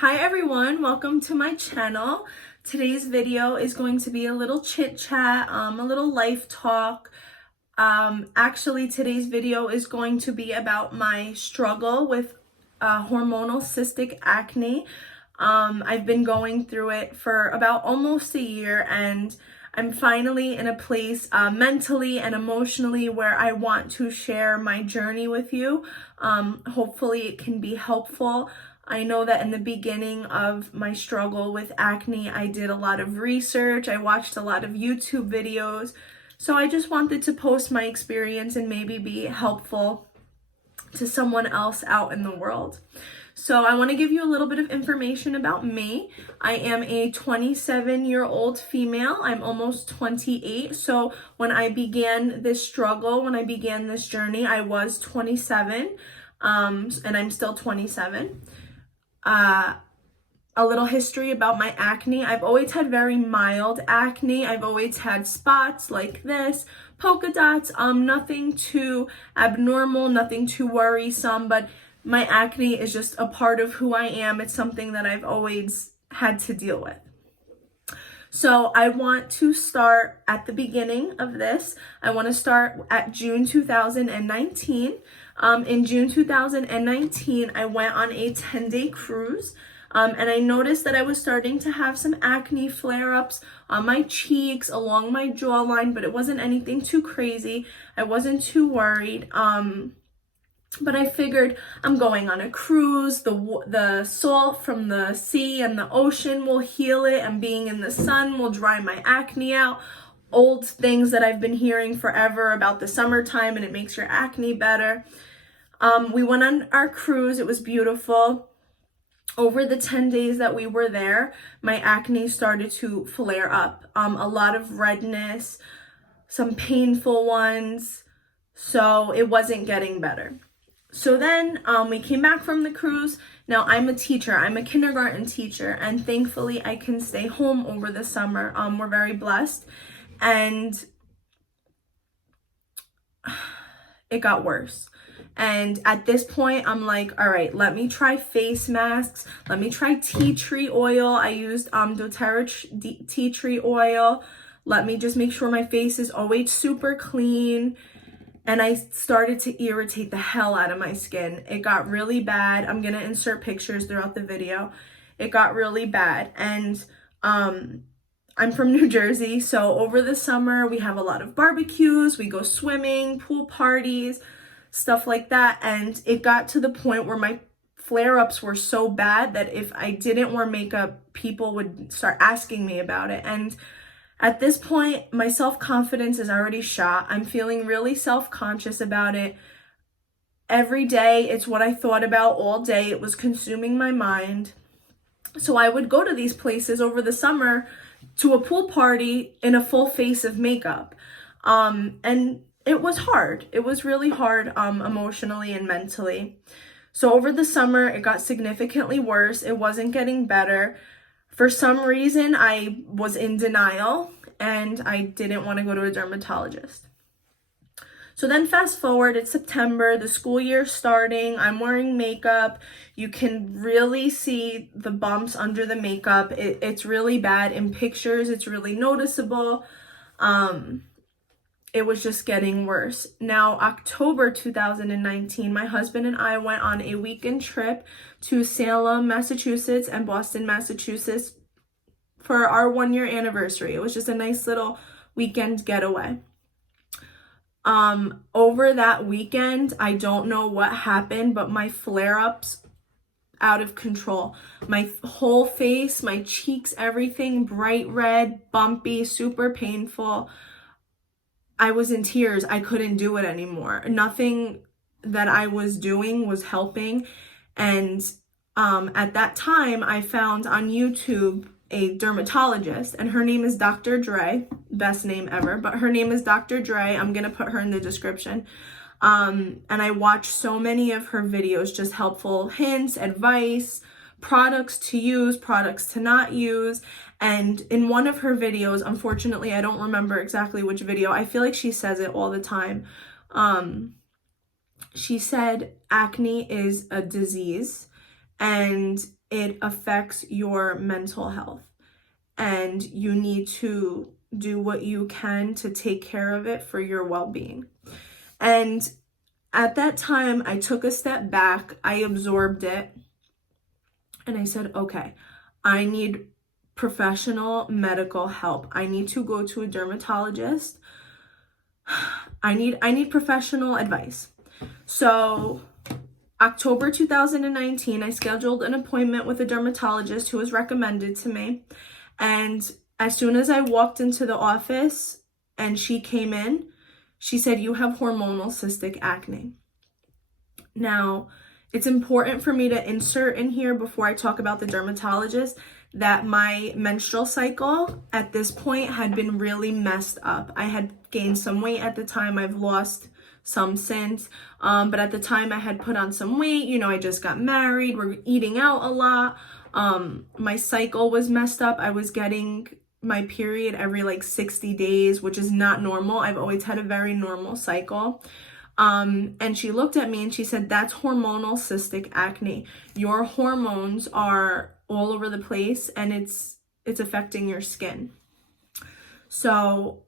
Hi everyone, welcome to my channel. Today's video is going to be a little chit chat, a little life talk. Actually, today's video is going to be about my struggle with hormonal cystic acne. I've been going through it for about almost a year, and I'm finally in a place mentally and emotionally where I want to share my journey with you. Hopefully it can be helpful. I know that in the beginning of my struggle with acne, I did a lot of research. I watched a lot of YouTube videos. So I just wanted to post my experience and maybe be helpful to someone else out in the world. So I want to give you a little bit of information about me. I am a 27-year-old female. I'm almost 28. So when I began this struggle, when I began this journey, I was 27, and I'm still 27. A little history about my acne. I've always had very mild acne. I've always had spots like this, polka dots, nothing too abnormal, nothing too worrisome, but my acne is just a part of who I am. It's something that I've always had to deal with. So I want to start at the beginning of this. I want to start at June 2019. In June 2019, I went on a 10-day cruise. And I noticed that I was starting to have some acne flare-ups on my cheeks, along my jawline, but it wasn't anything too crazy. I wasn't too worried. But I figured I'm going on a cruise. The salt from the sea and the ocean will heal it, and being in the sun will dry my acne out. Old things that I've been hearing forever about the summertime, and it makes your acne better. We went on our cruise. It was beautiful. Over the 10 days that we were there, my acne started to flare up. A lot of redness, some painful ones. So it wasn't getting better. So then we came back from the cruise. Now I'm a teacher. I'm a kindergarten teacher, and thankfully I can stay home over the summer. We're very blessed. And it got worse. And at this point, I'm like, all right, let me try face masks. Let me try tea tree oil. I used doTERRA tea tree oil. Let me just make sure my face is always super clean. And I started to irritate the hell out of my skin. It got really bad. I'm going to insert pictures throughout the video. It got really bad. And I'm from New Jersey. So over the summer, we have a lot of barbecues. We go swimming, pool parties, stuff like that. And it got to the point where my flare-ups were so bad that if I didn't wear makeup, people would start asking me about it. And at this point, my self-confidence is already shot. I'm feeling really self-conscious about it. Every day, it's what I thought about all day. It was consuming my mind. So I would go to these places over the summer to a pool party in a full face of makeup. And it was hard. It was really hard emotionally and mentally. So over the summer, it got significantly worse. It wasn't getting better. For some reason, I was in denial and I didn't want to go to a dermatologist. So then fast forward, it's September, the school year's starting, I'm wearing makeup. You can really see the bumps under the makeup. It's really bad. In pictures, it's really noticeable. It was just getting worse. Now, October 2019, my husband and I went on a weekend trip to Salem, Massachusetts and Boston, Massachusetts for our 1-year anniversary. It was just a nice little weekend getaway. Over that weekend, I don't know what happened, but my flare-ups out of control. My whole face, my cheeks, everything bright red, bumpy, super painful. I was in tears. I couldn't do it anymore. Nothing that I was doing was helping. And at that time, I found on YouTube a dermatologist, and her name is Dr. Dre. Best name ever, but her name is Dr. Dre. I'm going to put her in the description. And I watched so many of her videos, just helpful hints, advice, products to use, products to not use. And in one of her videos, unfortunately, I don't remember exactly which video. I feel like she says it all the time. She said acne is a disease, and it affects your mental health, and you need to do what you can to take care of it for your well-being. And at that time, I took a step back, I absorbed it, and I said, okay, I need professional medical help. I need to go to a dermatologist. I need professional advice. So October 2019, I scheduled an appointment with a dermatologist who was recommended to me. And as soon as I walked into the office and she came in, she said, you have hormonal cystic acne. Now, it's important for me to insert in here before I talk about the dermatologist that my menstrual cycle at this point had been really messed up. I had gained some weight at the time. I've lost some since, but at the time I had put on some weight. You know, I just got married. We're eating out a lot. My cycle was messed up. I was getting my period every like 60 days, which is not normal. I've always had a very normal cycle. And she looked at me and she said, that's hormonal cystic acne. Your hormones are all over the place and it's affecting your skin. So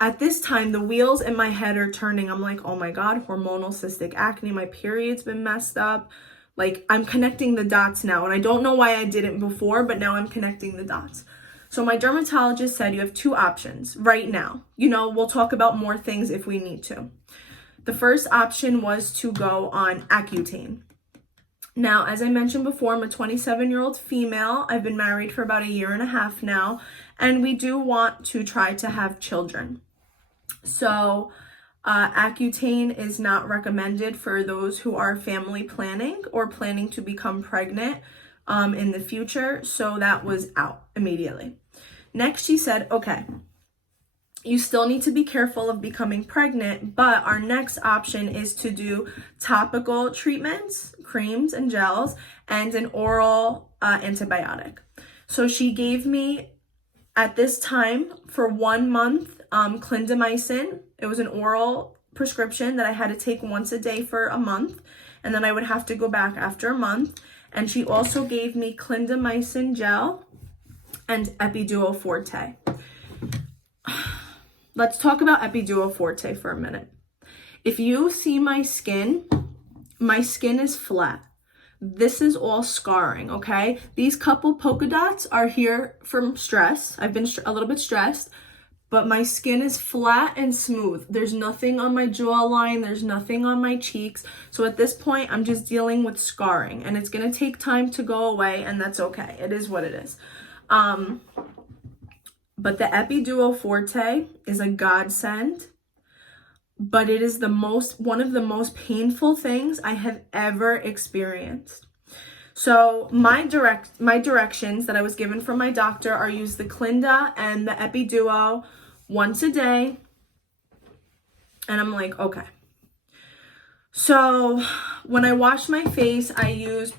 at this time, the wheels in my head are turning. I'm like, oh my God, hormonal cystic acne. My period's been messed up. Like, I'm connecting the dots now. And I don't know why I didn't before, but now I'm connecting the dots. So my dermatologist said, you have two options right now. You know, we'll talk about more things if we need to. The first option was to go on Accutane. Now, as I mentioned before, I'm a 27-year-old female. I've been married for about 1.5 years now, and we do want to try to have children. So Accutane is not recommended for those who are family planning or planning to become pregnant in the future. So that was out immediately. Next, she said, okay, you still need to be careful of becoming pregnant, but our next option is to do topical treatments, creams and gels, and an oral antibiotic. So she gave me, at this time, for 1 month, clindamycin. It was an oral prescription that I had to take once a day for a month, and then I would have to go back after a month. And she also gave me clindamycin gel and Epiduo Forte. Let's talk about Epiduo Forte for a minute. If you see my skin is flat. This is all scarring, okay? These couple polka dots are here from stress. I've been a little bit stressed, but my skin is flat and smooth. There's nothing on my jawline. There's nothing on my cheeks. So at this point, I'm just dealing with scarring, and it's gonna take time to go away, and that's okay. It is what it is. But the Epiduo Forte is a godsend, but it is one of the most painful things I have ever experienced. So my directions that I was given from my doctor are use the Clinda and the Epiduo once a day. And I'm like, okay. So when I wash my face, I use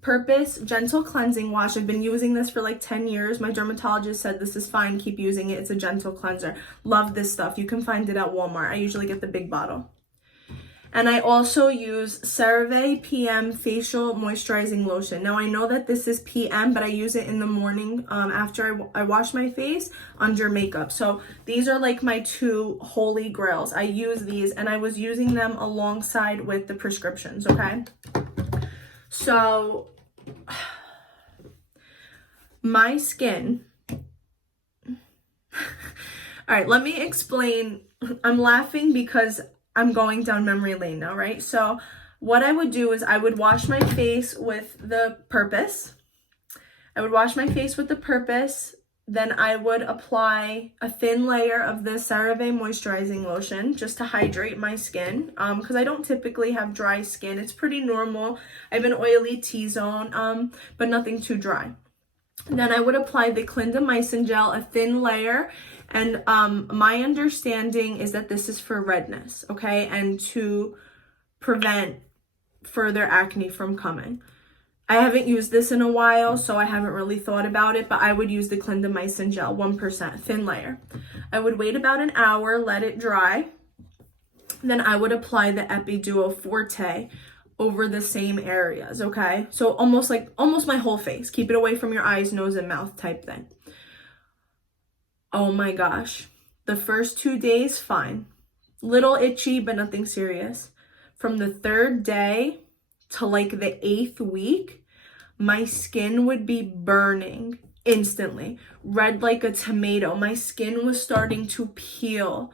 Purpose Gentle Cleansing Wash. I've been using this for like 10 years. My dermatologist said this is fine, keep using it. It's a gentle cleanser. Love this stuff. You can find it at Walmart. I usually get the big bottle. And I also use Cerave PM Facial Moisturizing Lotion. Now I know that this is PM, but I use it in the morning after I wash my face under makeup. So these are like my two holy grails. I use these, and I was using them alongside with the prescriptions, okay? So my skin, all right, let me explain. I'm laughing because I'm going down memory lane now, right? So what I would do is I would wash my face with the Purpose. Then I would apply a thin layer of the Cerave Moisturizing Lotion just to hydrate my skin, because I don't typically have dry skin. It's pretty normal. I have an oily T-zone, but nothing too dry. Then I would apply the clindamycin gel, a thin layer, and my understanding is that this is for redness, okay, and to prevent further acne from coming. I haven't used this in a while, so I haven't really thought about it, but I would use the clindamycin gel, 1%, thin layer. I would wait about an hour, let it dry. Then I would apply the Epiduo Forte over the same areas, okay? So almost my whole face. Keep it away from your eyes, nose, and mouth type thing. Oh my gosh. The first 2 days, fine. Little itchy, but nothing serious. From the 3rd day to like the 8th week, my skin would be burning instantly. Red like a tomato. My skin was starting to peel.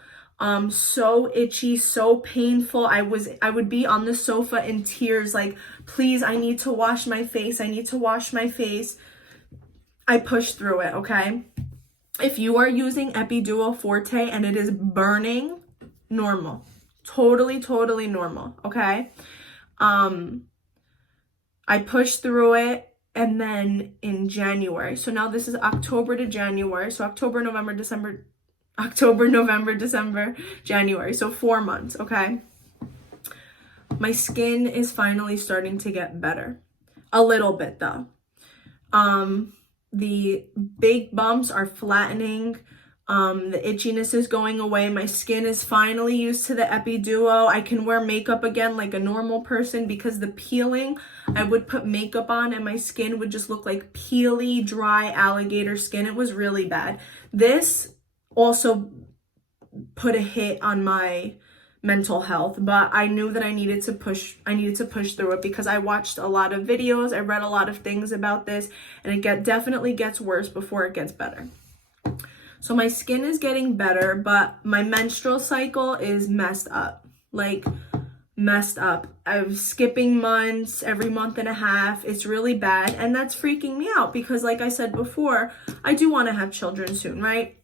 So itchy, so painful. I would be on the sofa in tears, like, please, I need to wash my face. I need to wash my face. I pushed through it, okay? If you are using Epiduo Forte and it is burning, normal. Totally, totally normal, okay? I pushed through it, and then in January, so now this is October to January, so October, November, December, January, so 4 months, okay? My skin is finally starting to get better. A little bit, though. The big bumps are flattening. The itchiness is going away. My skin is finally used to the Epiduo. I can wear makeup again like a normal person, because the peeling, I would put makeup on and my skin would just look like peely, dry alligator skin. It was really bad. This also put a hit on my mental health, but I knew that I needed to push through it, because I watched a lot of videos, I read a lot of things about this, and it definitely gets worse before it gets better. So my skin is getting better, but my menstrual cycle is messed up. Like, messed up. I'm skipping months, every month and a half. It's really bad, and that's freaking me out, because like I said before, I do want to have children soon, right?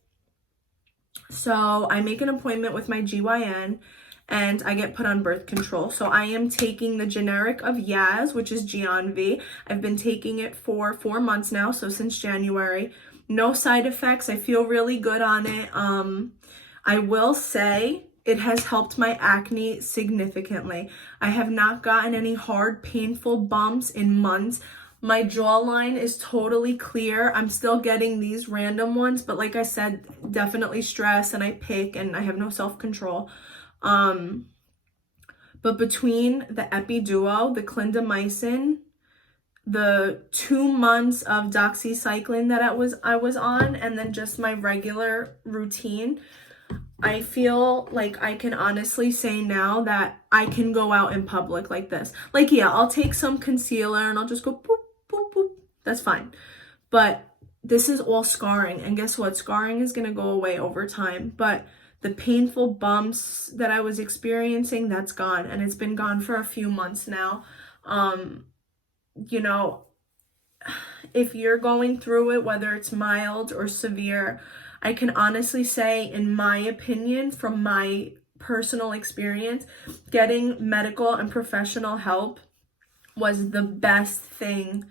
So I make an appointment with my GYN, and I get put on birth control. So I am taking the generic of Yaz, which is Gianvi. I've been taking it for 4 months now, so since January. No side effects. I feel really good on it. I will say it has helped my acne significantly. I have not gotten any hard, painful bumps in months. My jawline is totally clear. I'm still getting these random ones, but like I said, definitely stress, and I pick, and I have no self-control. But between the Epiduo, the clindamycin, the 2 months of Doxycycline that I was on, and then just my regular routine, I feel like I can honestly say now that I can go out in public like this. Like, yeah, I'll take some concealer and I'll just go boop, boop, boop. That's fine. But this is all scarring. And guess what? Scarring is going to go away over time. But the painful bumps that I was experiencing, that's gone. And it's been gone for a few months now. You know, if you're going through it, whether it's mild or severe, I can honestly say, in my opinion, from my personal experience, getting medical and professional help was the best thing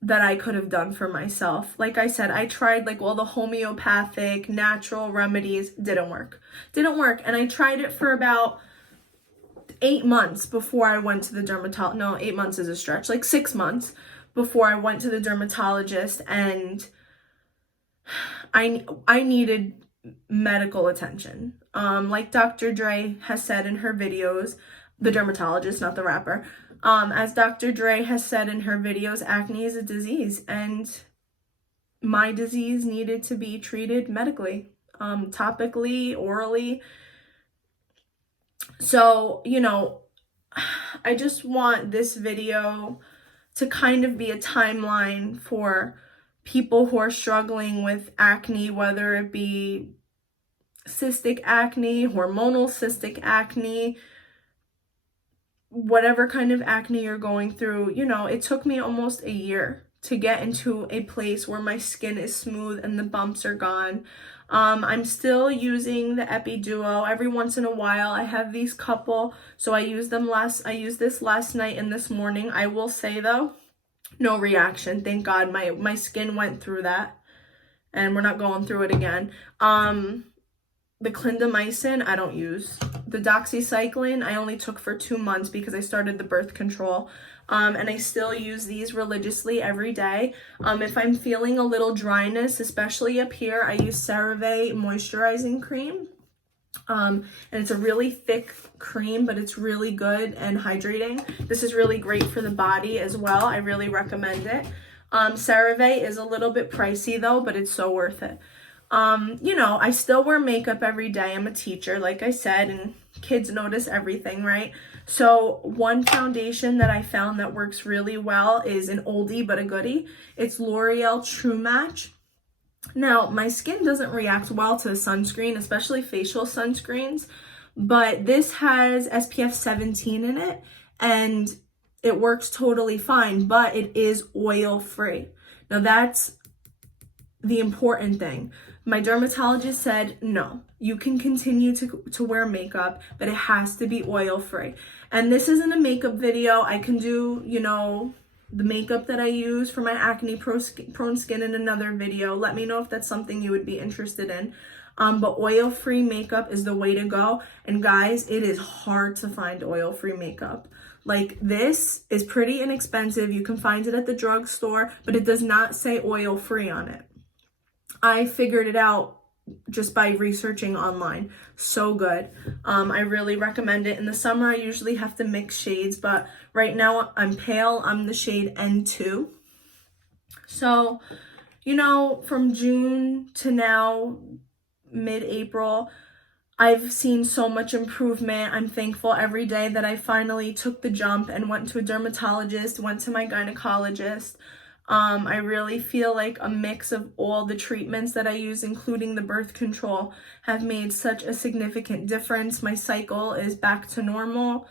that I could have done for myself. Like I said, I tried like all the homeopathic, natural remedies, didn't work. And I tried it for about 8 months before I went to the dermatologist. No, 8 months is a stretch. Like 6 months before I went to the dermatologist, and I needed medical attention. Like Dr. Dre has said in her videos, the dermatologist, not the rapper. As Dr. Dre has said in her videos, acne is a disease, and my disease needed to be treated medically, topically, orally. So, you know, I just want this video to kind of be a timeline for people who are struggling with acne, whether it be cystic acne, hormonal cystic acne, whatever kind of acne you're going through. You know, it took me almost a year to get into a place where my skin is smooth and the bumps are gone. I'm still using the Epiduo. Every once in a while I have these couple, so I used this last night and this morning. I will say though, no reaction. Thank God my skin went through that, and we're not going through it again. The clindamycin I don't use. The doxycycline I only took for 2 months because I started the birth control. And I still use these religiously every day. If I'm feeling a little dryness, especially up here, I use Cerave moisturizing cream. And it's a really thick cream, but it's really good and hydrating. This is really great for the body as well. I really recommend it. Cerave is a little bit pricey though, but it's so worth it. You know, I still wear makeup every day. I'm a teacher, like I said, and kids notice everything, right? So one foundation that I found that works really well is an oldie but a goodie. It's L'Oreal True Match. Now, my skin doesn't react well to sunscreen, especially facial sunscreens, but this has SPF 17 in it, and it works totally fine, but it is oil-free. Now, that's the important thing. My dermatologist said, no, you can continue to wear makeup, but it has to be oil-free. And this isn't a makeup video. I can do, you know, the makeup that I use for my acne prone skin in another video. Let me know if that's something you would be interested in. But oil-free makeup is the way to go. And guys, it is hard to find oil-free makeup. Like, this is pretty inexpensive. You can find it at the drugstore, but it does not say oil-free on it. I figured it out just by researching online. So good. I really recommend it. In the summer, I usually have to mix shades, but right now I'm pale. I'm the shade N2. So, you know, from June to now, mid-April, I've seen so much improvement. I'm thankful every day that I finally took the jump and went to a dermatologist, went to my gynecologist. I really feel like a mix of all the treatments that I use, including the birth control, have made such a significant difference. My cycle is back to normal.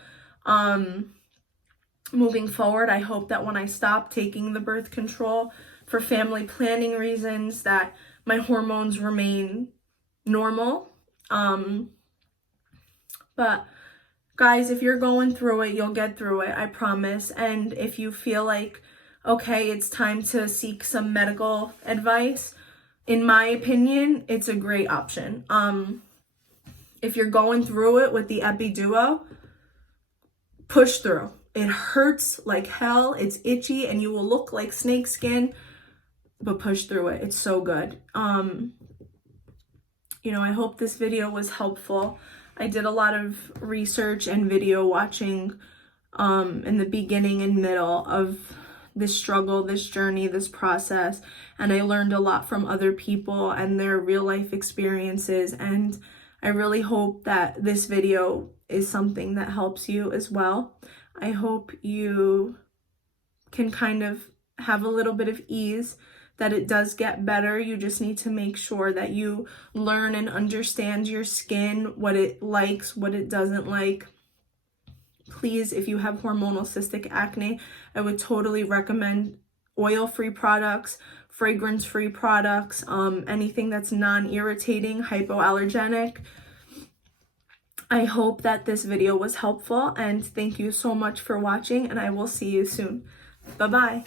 Moving forward, I hope that when I stop taking the birth control for family planning reasons, that my hormones remain normal. But guys, if you're going through it, you'll get through it, I promise. And if you feel like, okay, it's time to seek some medical advice, in my opinion, it's a great option. If you're going through it with the Epiduo, push through. It hurts like hell, it's itchy, and you will look like snake skin, but push through it. It's so good. You know, I hope this video was helpful. I did a lot of research and video watching in the beginning and middle of this struggle, this journey, this process, and I learned a lot from other people and their real life experiences, and I really hope that this video is something that helps you as well. I hope you can kind of have a little bit of ease, that it does get better. You just need to make sure that you learn and understand your skin, what it likes, what it doesn't like. Please, if you have hormonal cystic acne, I would totally recommend oil-free products, fragrance-free products, anything that's non-irritating, hypoallergenic. I hope that this video was helpful, and thank you so much for watching, and I will see you soon. Bye-bye.